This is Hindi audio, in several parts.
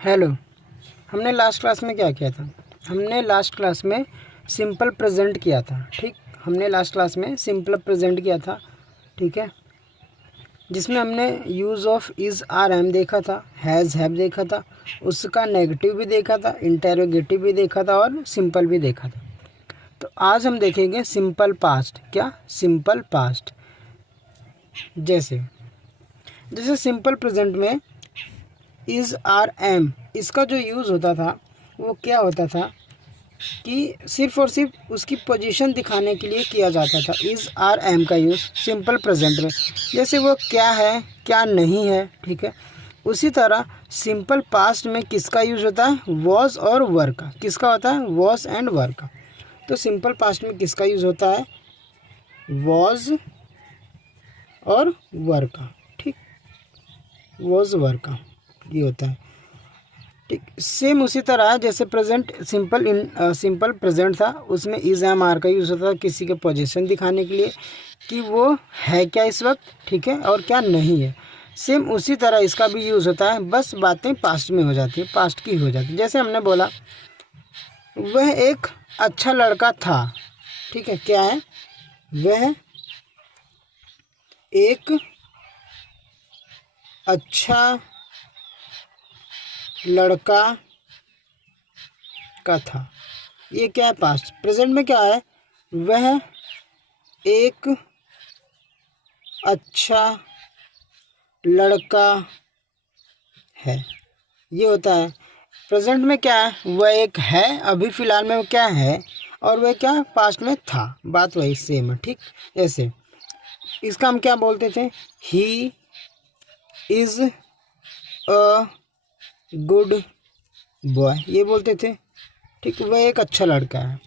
हेलो। हमने लास्ट क्लास में क्या किया था? हमने लास्ट क्लास में सिंपल प्रेजेंट किया था। ठीक, हमने लास्ट क्लास में सिंपल प्रेजेंट किया था। ठीक है, जिसमें हमने use of is are am देखा था, हैज़ हैव देखा था, उसका नेगेटिव भी देखा था, इंटेरोगेटिव भी देखा था और सिंपल भी देखा था। तो आज हम देखेंगे सिंपल पास्ट। क्या? Simple past. जैसे सिंपल प्रेजेंट में इज़ आर एम, इसका जो यूज़ होता था वो क्या होता था कि सिर्फ और सिर्फ उसकी पोजीशन दिखाने के लिए किया जाता था। इज़ आर एम का यूज़ सिंपल प्रेजेंट में, जैसे वो क्या है क्या नहीं है। ठीक है, उसी तरह सिंपल पास्ट में किसका यूज़ होता है? वॉज और वर का। किसका होता है? वॉज एंड वर का। तो सिंपल पास्ट में किसका यूज़ होता है? वॉज और वर का। ठीक, वॉज वर का ये होता है। ठीक, सेम उसी तरह जैसे प्रेजेंट सिंपल प्रेजेंट था, उसमें इज़ एम आर का यूज़ होता था किसी के पोजीशन दिखाने के लिए कि वो है क्या इस वक्त, ठीक है, और क्या नहीं है। सेम उसी तरह इसका भी यूज़ होता है, बस बातें पास्ट में हो जाती है, पास्ट की हो जाती है। जैसे हमने बोला वह एक अच्छा लड़का था। ठीक है, क्या है? वह एक अच्छा लड़का का था। ये क्या है? पास्ट। प्रेजेंट में क्या है? वह एक अच्छा लड़का है, ये होता है। प्रेजेंट में क्या है? वह एक है, अभी फ़िलहाल में वो क्या है, और वह क्या पास्ट में था। बात वही सेम है। ठीक, जैसे इसका हम क्या बोलते थे? He is a good boy, ये बोलते थे। ठीक, वह एक अच्छा लड़का है।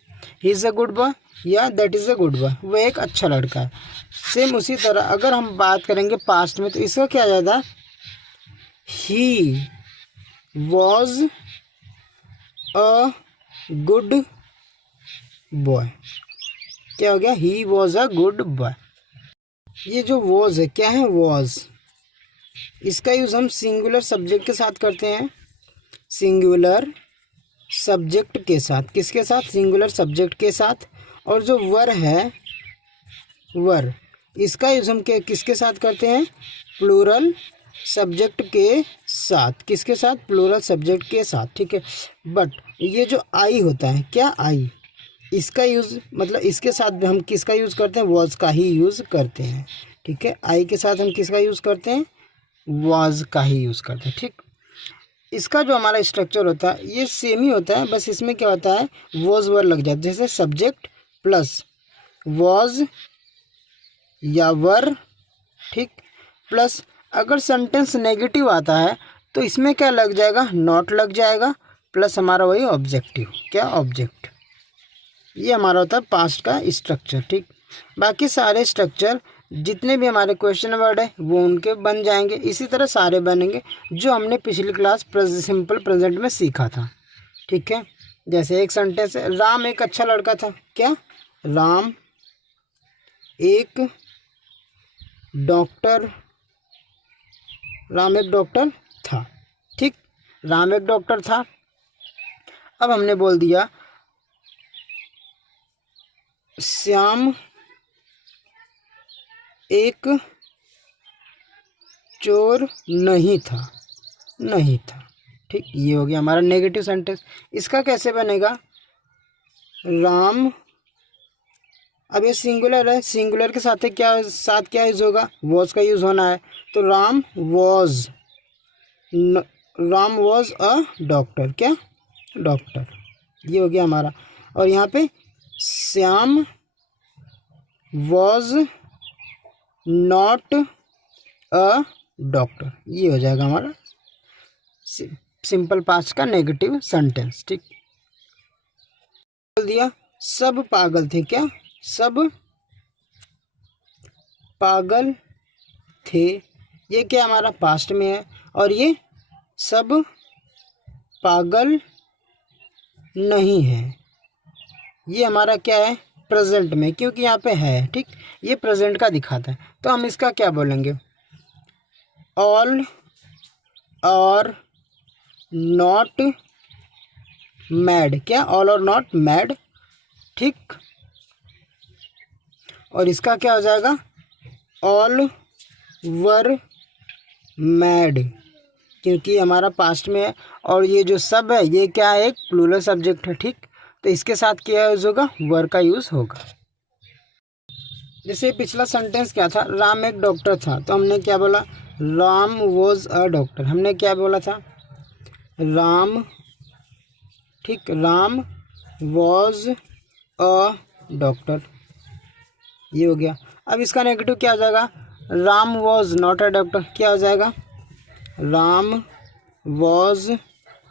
He is a good boy या that is a good boy, वह एक अच्छा लड़का है। सेम उसी तरह अगर हम बात करेंगे पास्ट में, तो इसका क्या आ जाता है? He was a good boy. क्या हो गया? He was a good boy. ये जो वॉज है, क्या है? वॉज, इसका यूज़ हम सिंगुलर सब्जेक्ट के साथ करते हैं। सिंगुलर सब्जेक्ट के साथ। किसके साथ? सिंगुलर सब्जेक्ट के साथ। और जो वर है, वर, इसका यूज़ हम किसके साथ करते हैं? प्लूरल सब्जेक्ट के साथ। किसके साथ? प्लूरल सब्जेक्ट के साथ। ठीक है, बट ये जो आई होता है, क्या आई, इसका यूज़ मतलब इसके साथ हम किसका यूज़ करते हैं? वॉज का ही यूज़ करते हैं। ठीक है, आई के साथ हम किसका यूज़ करते हैं? वॉज का ही यूज़ करते हैं। ठीक, इसका जो हमारा स्ट्रक्चर होता है ये सेम ही होता है, बस इसमें क्या होता है? वॉज वर लग जाता है। जैसे सब्जेक्ट प्लस वॉज या वर, ठीक, प्लस अगर सेंटेंस नेगेटिव आता है तो इसमें क्या लग जाएगा? नॉट लग जाएगा, प्लस हमारा वही ऑब्जेक्टिव। क्या? ऑब्जेक्ट। ये हमारा होता है पास्ट का स्ट्रक्चर। ठीक, बाकी सारे स्ट्रक्चर जितने भी हमारे क्वेश्चन वर्ड है वो उनके बन जाएंगे, इसी तरह सारे बनेंगे जो हमने पिछली क्लास सिंपल प्रेजेंट में सीखा था। ठीक है, जैसे एक सेंटेंस है, राम एक अच्छा लड़का था। क्या? राम एक डॉक्टर, राम एक डॉक्टर था। ठीक, राम एक डॉक्टर था। अब हमने बोल दिया श्याम एक चोर नहीं था। नहीं था। ठीक, ये हो गया हमारा नेगेटिव सेंटेंस। इसका कैसे बनेगा? राम, अब ये सिंगुलर है, सिंगुलर के साथ क्या यूज़ होगा? वॉज का यूज़ होना है। तो राम वॉज अ डॉक्टर। क्या? डॉक्टर। ये हो गया हमारा। और यहाँ पे Shyam was not a doctor, ये हो जाएगा हमारा सिंपल पास्ट का नेगेटिव सेंटेंस। ठीक, बोल दिया सब पागल थे। क्या? सब पागल थे, ये क्या हमारा पास्ट में है। और ये सब पागल नहीं है, ये हमारा क्या है? प्रेजेंट में, क्योंकि यहाँ पे है। ठीक, ये प्रेजेंट का दिखाता है। तो हम इसका क्या बोलेंगे? ऑल और नॉट मैड, क्या ऑल और नॉट मैड, ठीक। और इसका क्या हो जाएगा, ऑल वर मैड, क्योंकि हमारा पास्ट में है और ये जो सब है ये क्या है, एक प्लूरल सब्जेक्ट है, ठीक। तो इसके साथ क्या यूज़ होगा, वर का यूज़ होगा। जैसे पिछला सेंटेंस क्या था, राम एक डॉक्टर था, तो हमने क्या बोला, राम वॉज अ डॉक्टर। हमने क्या बोला था, राम, ठीक, राम वॉज अ डॉक्टर, ये हो गया। अब इसका नेगेटिव क्या हो जाएगा, Ram was not a doctor, क्या हो जाएगा, Ram was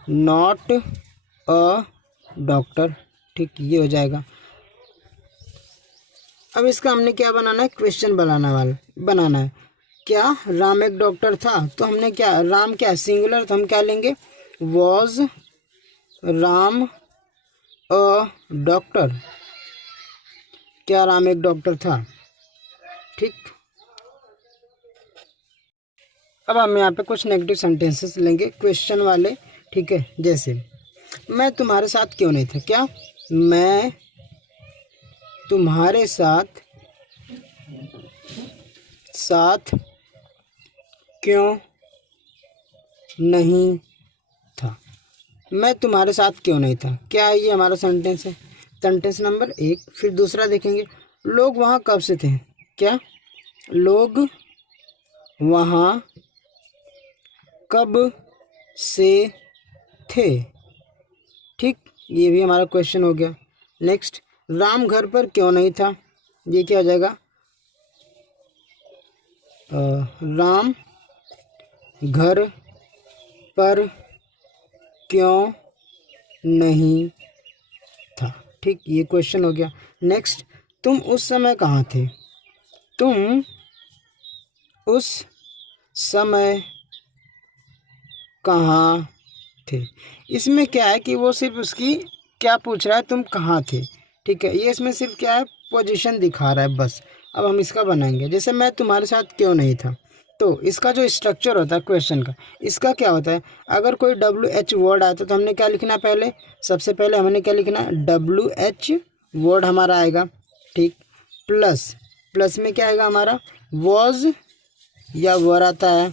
not a doctor, ठीक, ये हो जाएगा। अब इसका हमने क्या बनाना है, क्वेश्चन बनाना है। क्या राम एक डॉक्टर था, तो हमने क्या, राम क्या सिंगुलर, तो हम क्या लेंगे, वॉज राम अ डॉक्टर, क्या राम एक डॉक्टर था, ठीक। अब हम यहाँ पे कुछ नेगेटिव सेंटेंसेस लेंगे क्वेश्चन वाले, ठीक है। जैसे मैं तुम्हारे साथ क्यों नहीं था, क्या मैं तुम्हारे साथ क्यों नहीं था, मैं तुम्हारे साथ क्यों नहीं था, क्या ये हमारा सेंटेंस है, सेंटेंस नंबर 1। फिर दूसरा देखेंगे, लोग वहाँ कब से थे, क्या लोग वहाँ कब से थे, ठीक, ये भी हमारा क्वेश्चन हो गया। नेक्स्ट, राम घर पर क्यों नहीं था, ये क्या हो जाएगा, राम घर पर क्यों नहीं था, ठीक, ये क्वेश्चन हो गया। नेक्स्ट, तुम उस समय कहाँ थे, तुम उस समय कहाँ थे। इसमें क्या है कि वो सिर्फ उसकी क्या पूछ रहा है, तुम कहाँ थे, ठीक है, ये इसमें सिर्फ क्या है, पोजीशन दिखा रहा है बस। अब हम इसका बनाएंगे, जैसे मैं तुम्हारे साथ क्यों नहीं था, तो इसका जो स्ट्रक्चर होता है क्वेश्चन का, इसका क्या होता है, अगर कोई WH वर्ड आता है तो हमने क्या लिखना है, पहले सबसे पहले हमने क्या लिखना है, WH वर्ड हमारा आएगा, ठीक, प्लस में क्या आएगा हमारा, वॉज या वर आता है,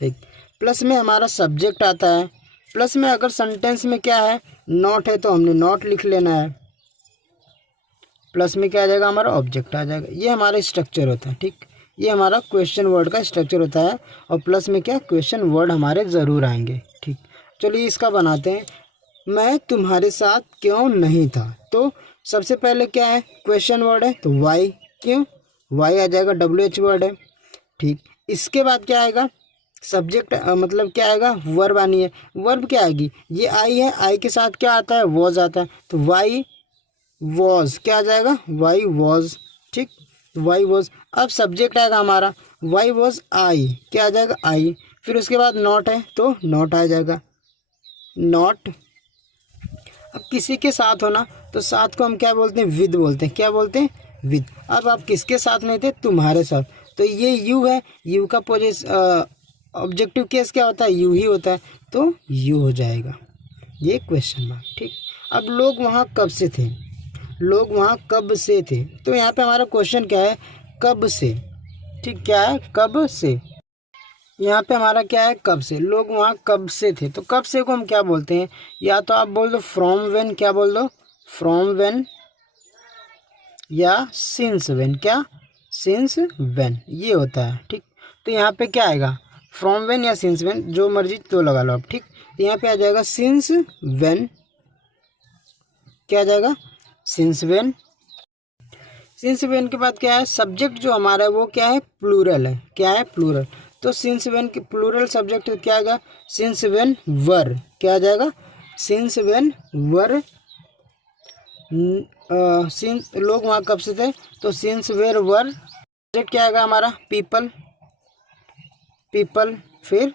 ठीक, प्लस में हमारा सब्जेक्ट आता है, प्लस में अगर सेंटेंस में क्या है, नॉट है तो हमने नॉट लिख लेना है, प्लस में क्या आ जाएगा, हमारा ऑब्जेक्ट आ जाएगा। ये हमारा स्ट्रक्चर होता है, ठीक, ये हमारा क्वेश्चन वर्ड का स्ट्रक्चर होता है। और प्लस में क्या, क्वेश्चन वर्ड हमारे ज़रूर आएंगे, ठीक। चलिए इसका बनाते हैं, मैं तुम्हारे साथ क्यों नहीं था, तो सबसे पहले क्या है, क्वेश्चन वर्ड है तो वाई, क्यों, वाई आ जाएगा, WH वर्ड है, ठीक। इसके बाद क्या आएगा, सब्जेक्ट मतलब क्या आएगा, वर्ब आनी है, वर्ब क्या आएगी, ये आई है, आई के साथ क्या आता है, वॉज आता है, तो वाई वॉज क्या आ जाएगा, वाई वॉज, ठीक, वाई वॉज। अब सब्जेक्ट आएगा हमारा, वाई वॉज आई, क्या आ जाएगा, आई। फिर उसके बाद नॉट है तो नॉट आ जाएगा, नॉट। अब किसी के साथ होना, तो साथ को हम क्या बोलते हैं, विद बोलते हैं, क्या बोलते हैं, विद। अब आप किसके साथ नहीं थे, तुम्हारे साथ, तो ये यू है, यू का ऑब्जेक्टिव केस क्या होता है, यू ही होता है, तो यू हो जाएगा, ये क्वेश्चन मार्क, ठीक। अब लोग वहाँ कब से थे, लोग वहाँ कब से थे, तो यहाँ पे हमारा क्वेश्चन क्या है, कब से, ठीक, क्या है, कब से, यहाँ पे हमारा क्या है, कब से, लोग वहाँ कब से थे, तो कब से को हम क्या बोलते हैं, या तो आप बोल दो फ्रॉम व्हेन, क्या बोल दो, फ्रॉम व्हेन, या सिंस व्हेन, क्या, सिंस व्हेन, ये होता है, ठीक। तो यहाँ पे क्या आएगा, फ्रॉम व्हेन या सिंस व्हेन, जो मर्जी तो लगा लो आप, ठीक। तो यहाँ पे आ जाएगा सिंस व्हेन, क्या आ जाएगा, सिंस व्हेन। सिंस व्हेन के बाद क्या है, सब्जेक्ट जो हमारा है वो क्या है, प्लूरल है, क्या है, प्लूरल। तो सिंस व्हेन के प्लूरल सब्जेक्ट क्या आएगा, सिंस व्हेन वर, क्या आ जाएगा, सिंस व्हेन वर, सिंस लोग वहाँ कब से थे, तो सिंस वेर वर, सब्जेक्ट क्या आएगा हमारा, पीपल, पीपल। फिर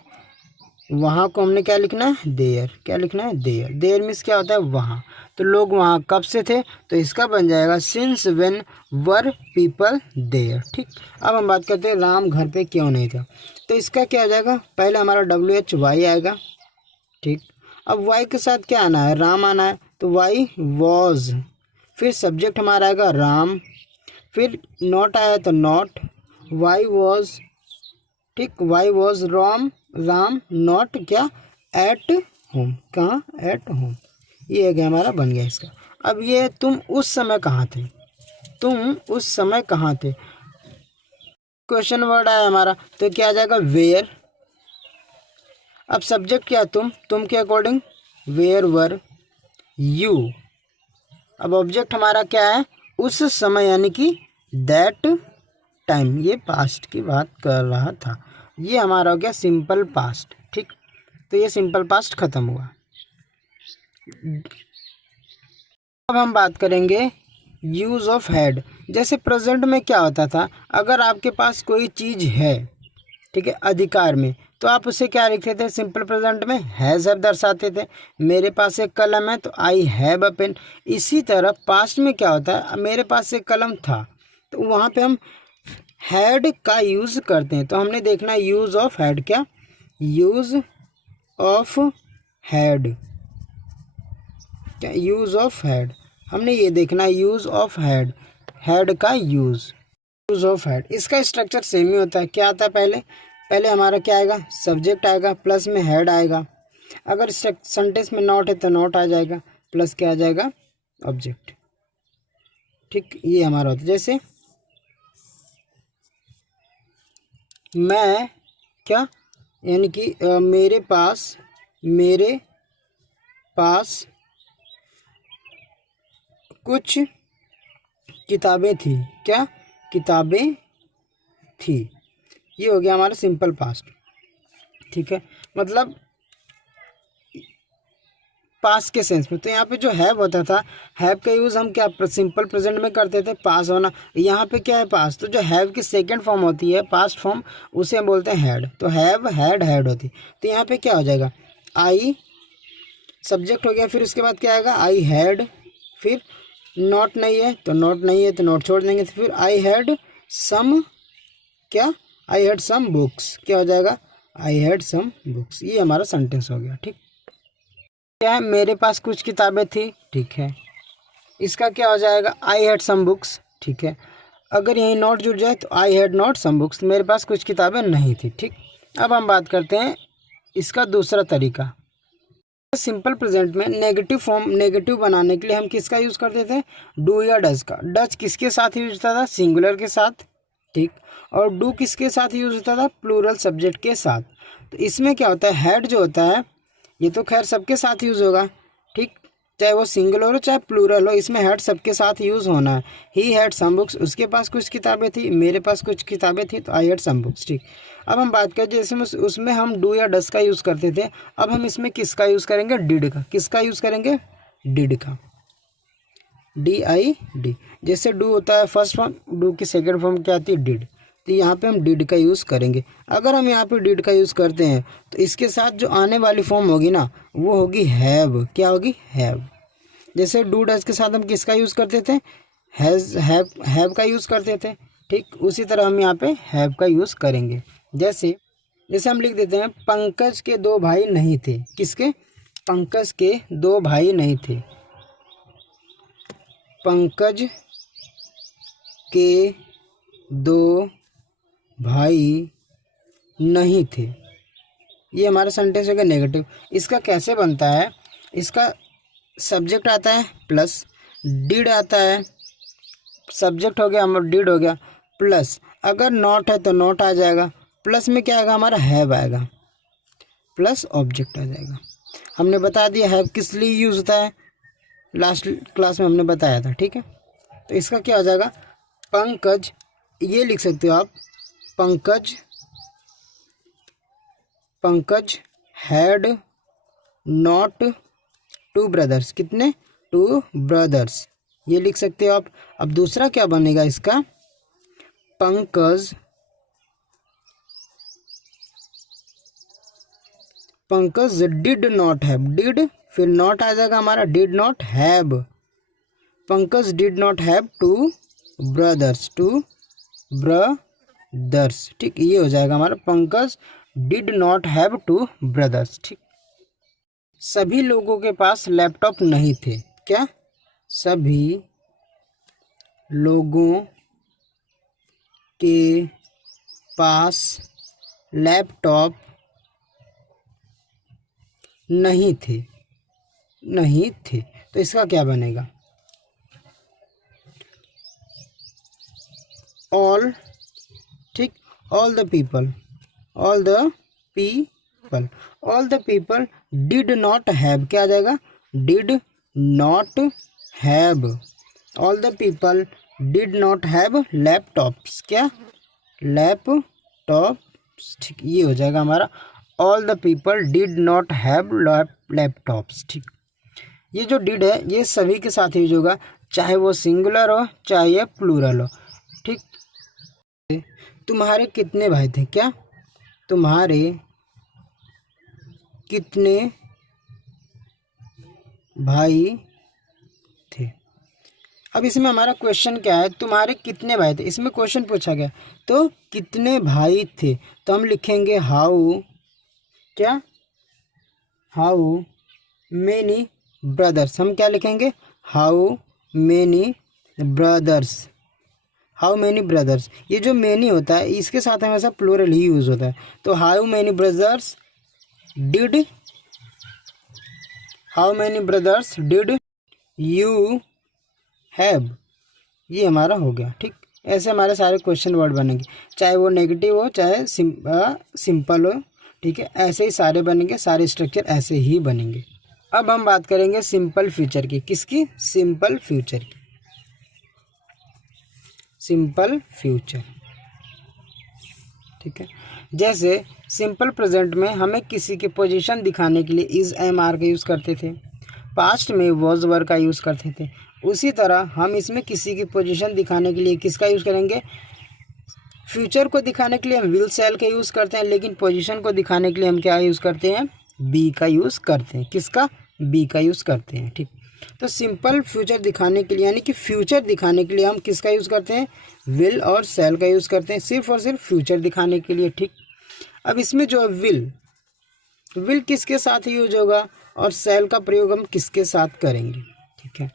वहाँ को हमने क्या लिखना है, देयर, क्या लिखना है, देयर, देयर मीन्स क्या होता है, वहाँ। तो लोग वहाँ कब से थे, तो इसका बन जाएगा since when were people there, ठीक। अब हम बात करते हैं राम घर पे क्यों नहीं था, तो इसका क्या आ जाएगा, पहले हमारा WH वाई आएगा, ठीक। अब वाई के साथ क्या आना है, राम आना है, तो वाई वॉज, फिर सब्जेक्ट हमारा आएगा राम, फिर नॉट आया तो नॉट, वाई वॉज, ठीक, वाई वॉज राम नॉट क्या, एट होम, कहाँ, एट होम। ये हो गया हमारा, बन गया इसका। अब ये तुम उस समय कहाँ थे, तुम उस समय कहाँ थे, क्वेश्चन वर्ड आया हमारा, तो क्या आ जाएगा, वेयर। अब सब्जेक्ट क्या, तुम के अकॉर्डिंग वेयर वर यू। अब ऑब्जेक्ट हमारा क्या है, उस समय, यानी कि दैट टाइम, ये पास्ट की बात कर रहा था। ये हमारा हो गया सिंपल पास्ट, ठीक। तो ये सिंपल पास्ट खत्म हुआ। अब हम बात करेंगे यूज़ ऑफ हैड। जैसे प्रेजेंट में क्या होता था, अगर आपके पास कोई चीज़ है, ठीक है, अधिकार में, तो आप उसे क्या लिखते थे, सिंपल प्रेजेंट में हैज़ हैव दर्शाते थे। मेरे पास एक कलम है तो आई हैव अ पेन। इसी तरह पास्ट में क्या होता है, मेरे पास एक कलम था, तो वहाँ पे हम हैड का यूज़ करते हैं। तो हमने देखना है यूज़ ऑफ हैड, क्या, यूज़ ऑफ हैड, क्या, यूज़ ऑफ हैड, हमने ये देखना है यूज़ ऑफ हैड, हैड का यूज़ ऑफ हैड। इसका स्ट्रक्चर सेम ही होता है। क्या आता है, पहले हमारा क्या आएगा, सब्जेक्ट आएगा, प्लस में हैड आएगा। अगर सेंटेंस में नॉट है तो नॉट आ जाएगा, प्लस क्या आ जाएगा, ऑब्जेक्ट, ठीक। ये हमारा होता है। जैसे मैं क्या, यानी कि मेरे पास कुछ किताबें थी, क्या, किताबें थी। ये हो गया हमारा सिंपल पास्ट, ठीक है, मतलब पास्ट के सेंस में। तो यहाँ पे जो हैव होता था, हैव का यूज़ हम क्या, सिंपल प्रेजेंट में करते थे, पास होना। यहाँ पे क्या है, पास्ट। तो जो हैव की सेकंड फॉर्म होती है, पास्ट फॉर्म, उसे हम बोलते हैं हैड। तो हैव, हैड, हैड होती। तो यहाँ पे क्या हो जाएगा, आई सब्जेक्ट हो गया, फिर उसके बाद क्या आएगा, आई हैड, फिर नॉट नहीं है तो नॉट नहीं है, तो नॉट छोड़ देंगे, तो फिर आई हैड सम, क्या, आई हैड सम बुक्स, क्या हो जाएगा, आई हैड सम बुक्स। ये हमारा सेंटेंस हो गया, ठीक। क्या है, मेरे पास कुछ किताबें थी, ठीक है। इसका क्या हो जाएगा, आई हैड सम बुक्स, ठीक है। अगर यही नॉट जुड़ जाए तो I had not some books, मेरे पास कुछ किताबें नहीं थी, ठीक। अब हम बात करते हैं इसका दूसरा तरीका। सिंपल प्रेजेंट में नेगेटिव फॉर्म, नेगेटिव बनाने के लिए हम किसका यूज़ करते थे, डू या डज का। डज किसके साथ यूज होता था, सिंगुलर के साथ, ठीक। और डू किसके साथ यूज होता था, प्लूरल सब्जेक्ट के साथ। तो इसमें क्या होता है, हैड जो होता है, ये तो खैर सबके साथ यूज़ होगा, ठीक, चाहे वो सिंगल हो चाहे प्लूरल हो, इसमें हैड सबके साथ यूज़ होना है। ही हैड सम बुक्स, उसके पास कुछ किताबें थी, मेरे पास कुछ किताबें थी, तो आई हैड सम बुक्स, ठीक। अब हम बात करें जैसे उसमें हम डू या डस का यूज़ करते थे, अब हम इसमें किसका यूज़ करेंगे, डिड का। किसका यूज़ करेंगे, डिड का, DID। जैसे डू होता है फर्स्ट फॉर्म, डू की सेकेंड फॉर्म क्या आती है, डिड। तो यहाँ पे हम डिड का यूज़ करेंगे। अगर हम यहाँ पे डिड का यूज़ करते हैं तो इसके साथ जो आने वाली फॉर्म होगी ना, वो होगी हैव। क्या होगी, हैव। जैसे डू डज के साथ हम किसका यूज़ करते थे, हैव का यूज़ करते थे, ठीक। उसी तरह हम यहाँ पे हैव का यूज़ करेंगे। जैसे हम लिख देते हैं, पंकज के दो भाई नहीं थे। किसके, पंकज के दो भाई नहीं थे, पंकज के दो भाई नहीं थे। ये हमारा सेंटेंस हो गया नेगेटिव। इसका कैसे बनता है, इसका सब्जेक्ट आता है प्लस डिड आता है, सब्जेक्ट हो गया हमारा, डिड हो गया, प्लस अगर नॉट है तो नॉट आ जाएगा, प्लस में क्या आएगा हमारा, हैव आएगा, प्लस ऑब्जेक्ट आ जाएगा। हमने बता दिया हैव किस लिए यूज़ होता है, लास्ट क्लास में हमने बताया था, ठीक है। तो इसका क्या हो जाएगा, पंकज, ये लिख सकते हो आप, Pankaj had not two brothers. कितने, टू ब्रदर्स, ये लिख सकते हो आप। अब दूसरा क्या बनेगा इसका, Pankaj did not have, did फिर नॉट आ जाएगा हमारा, did not have, Pankaj did not have two brothers, ठीक। ये हो जाएगा हमारा, Pankaj did not have two brothers, ठीक। सभी लोगों के पास लैपटॉप नहीं थे। क्या? सभी लोगों के पास लैपटॉप नहीं थे। नहीं थे, तो इसका क्या बनेगा? ऑल, ठीक, all the people, all the people, all the people did not have, क्या आ जाएगा? Did not have, all the people did not have laptops, क्या? लैपटॉप्स, ठीक, ये हो जाएगा हमारा all the people did not have laptops, ठीक। ये जो डिड है ये सभी के साथ यूज होगा, चाहे वो सिंगुलर हो चाहे ये प्लूरल हो, ठीक। तुम्हारे कितने भाई थे? क्या? तुम्हारे कितने भाई थे? अब इसमें हमारा क्वेश्चन क्या है? तुम्हारे कितने भाई थे, इसमें क्वेश्चन पूछा गया, तो कितने भाई थे, तो हम लिखेंगे हाउ, क्या? हाउ मेनी ब्रदर्स, हम क्या लिखेंगे? How many brothers, how many brothers. ये जो मेनी होता है इसके साथ हमेशा प्लूरल ही यूज होता है, तो how many brothers did, how many brothers did you have, ये हमारा हो गया, ठीक। ऐसे हमारे सारे क्वेश्चन वर्ड बनेंगे, चाहे वो नेगेटिव हो चाहे सिंपल हो, ठीक है। ऐसे ही सारे बनेंगे, सारे स्ट्रक्चर ऐसे ही बनेंगे। अब हम बात करेंगे सिंपल फ्यूचर की। किसकी? सिंपल फ्यूचर की। सिंपल फ्यूचर, ठीक है। जैसे सिंपल प्रेजेंट में हमें किसी की पोजीशन दिखाने के लिए इज एम आर का यूज़ करते थे, पास्ट में वॉज वर का यूज़ करते थे, उसी तरह हम इसमें किसी की पोजीशन दिखाने के लिए किसका यूज़ करेंगे? फ्यूचर को दिखाने के लिए हम विल सेल का यूज़ करते हैं, लेकिन पोजीशन को दिखाने के लिए हम क्या यूज़ करते हैं? बी का यूज़ करते हैं। किसका? बी का यूज़ करते हैं, ठीक। तो सिंपल फ्यूचर दिखाने के लिए यानी कि फ्यूचर दिखाने के लिए हम किसका यूज़ करते हैं? विल और सेल का यूज़ करते हैं, सिर्फ और सिर्फ फ्यूचर दिखाने के लिए, ठीक। अब इसमें जो है विल किसके साथ यूज होगा और सेल का प्रयोग हम किसके साथ करेंगे? ठीक है,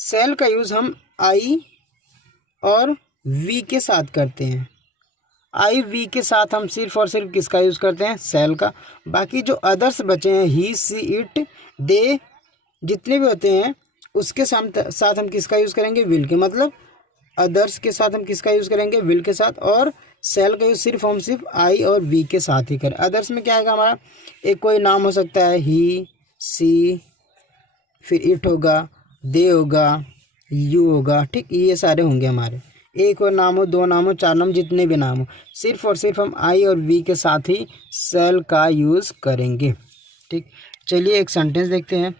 सेल का यूज़ हम आई और वी के साथ करते हैं। आई वी के साथ हम सिर्फ और सिर्फ किसका यूज़ करते हैं? सेल का। बाकी जो अदर्स बचे हैं ही, सी, इट, दे, जितने भी होते हैं उसके साथ हम किसका यूज़ करेंगे? विल के। मतलब अदर्स के साथ हम किसका यूज़ करेंगे? विल के साथ। और सेल का यूज़ सिर्फ हम सिर्फ आई और वी के साथ ही करें। अदर्स में क्या आएगा हमारा? एक कोई नाम हो सकता है, ही, सी, फिर इट होगा, दे होगा, यू होगा, ठीक, ये सारे होंगे हमारे। एक और नाम हो, दो नाम हो, चार नाम, जितने भी नाम हो, सिर्फ और सिर्फ हम आई और वी के साथ ही सेल का यूज़ करेंगे, ठीक। चलिए एक सेंटेंस देखते हैं।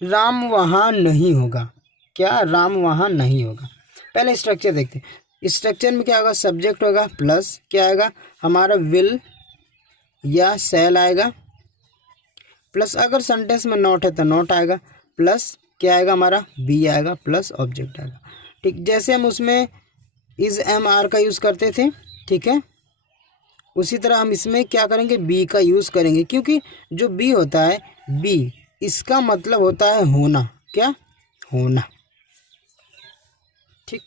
राम वहाँ नहीं होगा। क्या? राम वहाँ नहीं होगा। पहले स्ट्रक्चर देखते हैं। स्ट्रक्चर में क्या होगा? सब्जेक्ट होगा प्लस क्या आएगा हमारा? विल या सेल आएगा, प्लस अगर सेंटेंस में नॉट है तो नॉट आएगा, प्लस क्या आएगा हमारा? बी आएगा, प्लस ऑब्जेक्ट आएगा, ठीक। जैसे हम उसमें इज एम आर का यूज़ करते थे, ठीक है, उसी तरह हम इसमें क्या करेंगे? बी का यूज़ करेंगे, क्योंकि जो बी होता है, बी, इसका मतलब होता है होना। क्या? होना, ठीक।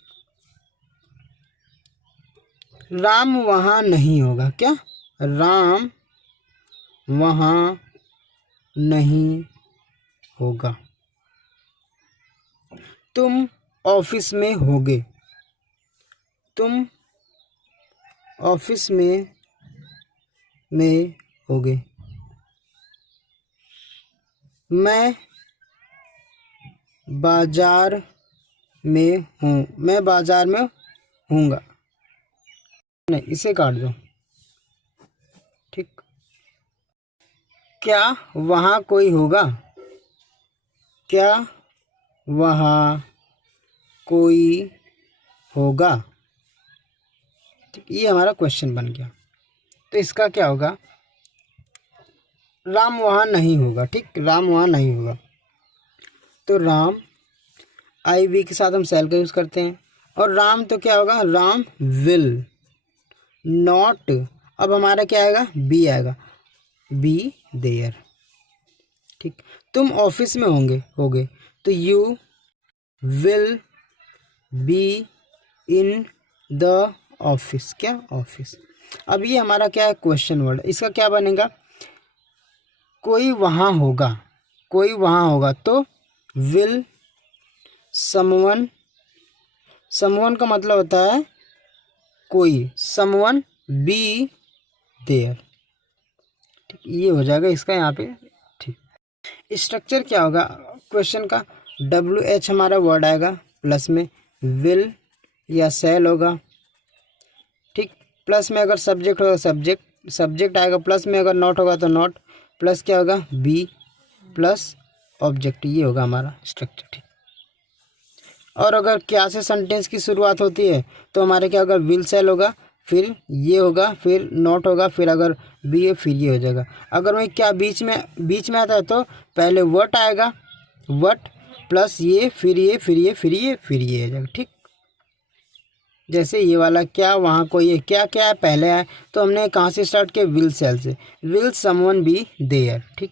राम वहाँ नहीं होगा। क्या? राम वहाँ नहीं होगा। तुम ऑफिस में होगे। तुम ऑफिस में होगे। मैं बाजार में हूँ। मैं बाजार में हूँगा। नहीं, इसे काट दो, ठीक। क्या वहाँ कोई होगा? क्या वहाँ कोई होगा? ठीक, ये हमारा क्वेश्चन बन गया। तो इसका क्या होगा? राम वहाँ नहीं होगा, ठीक, राम वहाँ नहीं होगा। तो राम, आई वी के साथ हम सेल का यूज़ करते हैं, और राम तो क्या होगा? Ram will not. अब हमारा क्या आएगा? बी आएगा, बी देयर, ठीक। तुम ऑफिस में होगे तो you will be in the office, क्या ऑफिस। अब ये हमारा क्या है, क्वेश्चन वर्ड। इसका क्या बनेगा, कोई वहाँ होगा तो विल समवन, समवन का मतलब होता है कोई, समवन बी देयर। ठीक, ये हो जाएगा इसका यहाँ पे। ठीक, स्ट्रक्चर क्या होगा क्वेश्चन का, WH हमारा वर्ड आएगा, प्लस में विल या सेल होगा। ठीक, प्लस में अगर सब्जेक्ट होगा सब्जेक्ट आएगा, प्लस में अगर नॉट होगा तो नॉट, प्लस क्या होगा बी प्लस ऑब्जेक्ट। ये होगा हमारा स्ट्रक्चर। ठीक, और अगर क्या से सेंटेंस की शुरुआत होती है तो हमारे क्या होगा, विल सेल होगा, फिर ये होगा, फिर नॉट होगा, फिर अगर बी है फिर ये हो जाएगा। अगर वही क्या बीच में आता है तो पहले वट आएगा, वट प्लस ये, फिर ये, फिर ये, फिर ये, फिर ये हो जाएगा। ठीक, जैसे ये वाला क्या, वहाँ कोई है, क्या क्या है पहले है, तो हमने कहाँ से स्टार्ट किया, विल सेल से, विल समवन बी देयर। ठीक,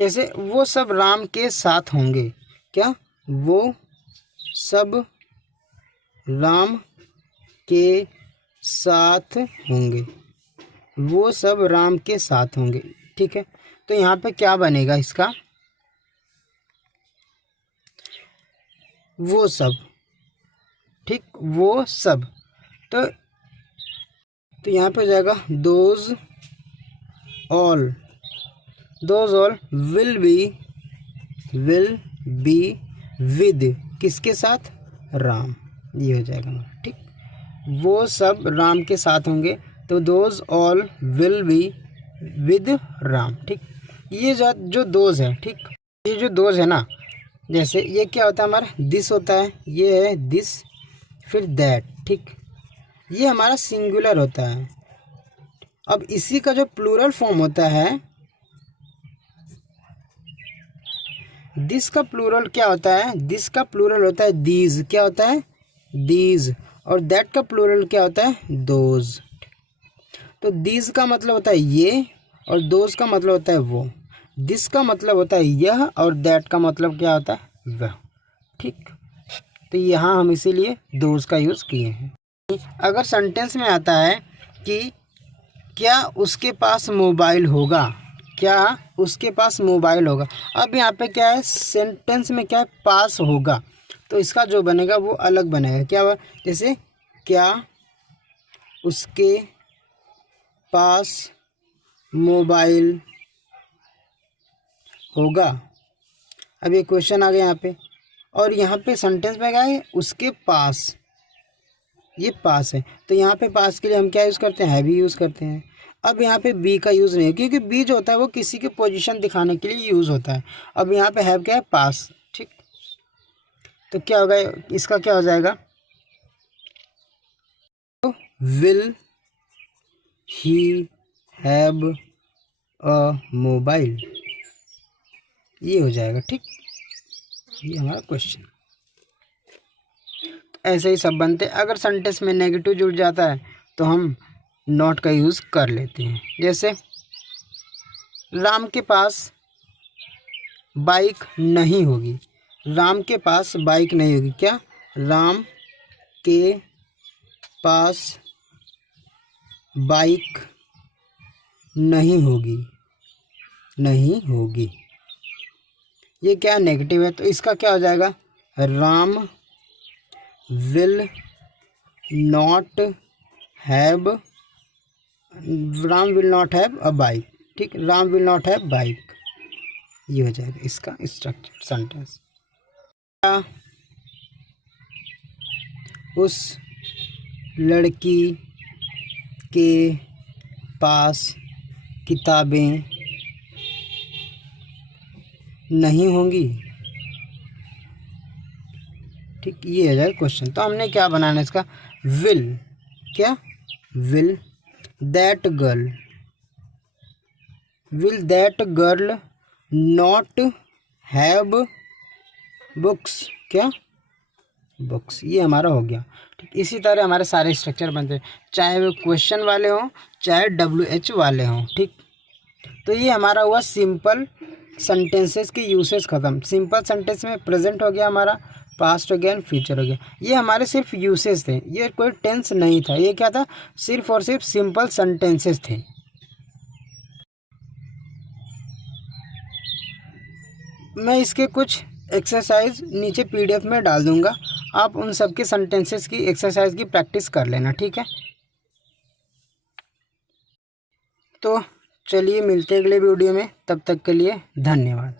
जैसे वो सब राम के साथ होंगे, क्या वो सब राम के साथ होंगे, वो सब राम के साथ होंगे। ठीक है, तो यहाँ पे क्या बनेगा इसका, वो सब। ठीक, वो सब, तो यहाँ पे हो जाएगा those all will be with किसके साथ, राम। ये हो जाएगा। ठीक, वो सब राम के साथ होंगे तो those all will be with Ram. ठीक, ये जो दोज है, ठीक, ये जो दोज है ना, जैसे ये क्या होता है हमारा, दिस होता है, ये है दिस, फिर दैट। ठीक, ये हमारा सिंगुलर होता है। अब इसी का जो प्लूरल फॉर्म होता है, दिस का प्लूरल क्या होता है, दिस का प्लूरल होता है दीज, क्या होता है दीज, और दैट का प्लूरल क्या होता है दोज। तो दीज का मतलब होता है ये, और दोज का मतलब होता है वो। दिस का मतलब होता है यह, और दैट का मतलब क्या होता है वह। ठीक, तो यहाँ हम इसीलिए दोज का यूज़ किए हैं। अगर सेंटेंस में आता है कि क्या उसके पास मोबाइल होगा, क्या उसके पास मोबाइल होगा, अब यहाँ पे क्या है, सेंटेंस में क्या है, पास होगा, तो इसका जो बनेगा वो अलग बनेगा। क्या हुआ, जैसे क्या उसके पास मोबाइल होगा। अब ये क्वेश्चन आ गया यहाँ पे, और यहाँ पे सेंटेंस में क्या है, उसके पास, ये पास है, तो यहाँ पे पास के लिए हम क्या यूज़ करते हैं, हैव यूज़ करते हैं। अब यहाँ पे बी का यूज़ नहीं है, क्योंकि बी जो होता है वो किसी की पोजीशन दिखाने के लिए यूज़ होता है। अब यहाँ पे हैव क्या है, पास। ठीक, तो क्या होगा, इसका क्या हो जाएगा, तो will he have a mobile, ये हो जाएगा। ठीक, ये हमारा क्वेश्चन। ऐसे ही सब बनते। अगर सेंटेंस में नेगेटिव जुड़ जाता है तो हम नॉट का यूज़ कर लेते हैं। जैसे राम के पास बाइक नहीं होगी, राम के पास बाइक नहीं होगी, क्या राम के पास बाइक नहीं होगी, नहीं होगी, ये क्या नेगेटिव है, तो इसका क्या हो जाएगा, Ram will not have, Ram will not have a bike. ठीक, Ram will not have bike, ये हो जाएगा इसका स्ट्रक्चर सेंटेंस। उस लड़की के पास किताबें नहीं होंगी। ठीक, ये हो जाएगा क्वेश्चन। तो हमने क्या बनाना है इसका, विल, क्या will that girl not have books, क्या बुक्स, ये हमारा हो गया। ठीक, इसी तरह हमारे सारे स्ट्रक्चर बनते हैं, चाहे वो क्वेश्चन वाले हों चाहे WH वाले हों। ठीक, तो ये हमारा हुआ सिंपल सेंटेंसेस की यूसेज ख़त्म। सिंपल सेंटेंस में प्रेजेंट हो गया हमारा, पास्ट हो गया एंड फ्यूचर हो गया। ये हमारे सिर्फ यूसेज थे, ये कोई टेंस नहीं था। ये क्या था, सिर्फ और सिर्फ सिंपल सेंटेंसेस थे। मैं इसके कुछ एक्सरसाइज नीचे पीडीएफ में डाल दूंगा, आप उन सब के सेंटेंसेस की एक्सरसाइज की प्रैक्टिस कर लेना, ठीक है। तो चलिए मिलते हैं अगले वीडियो में, तब तक के लिए धन्यवाद।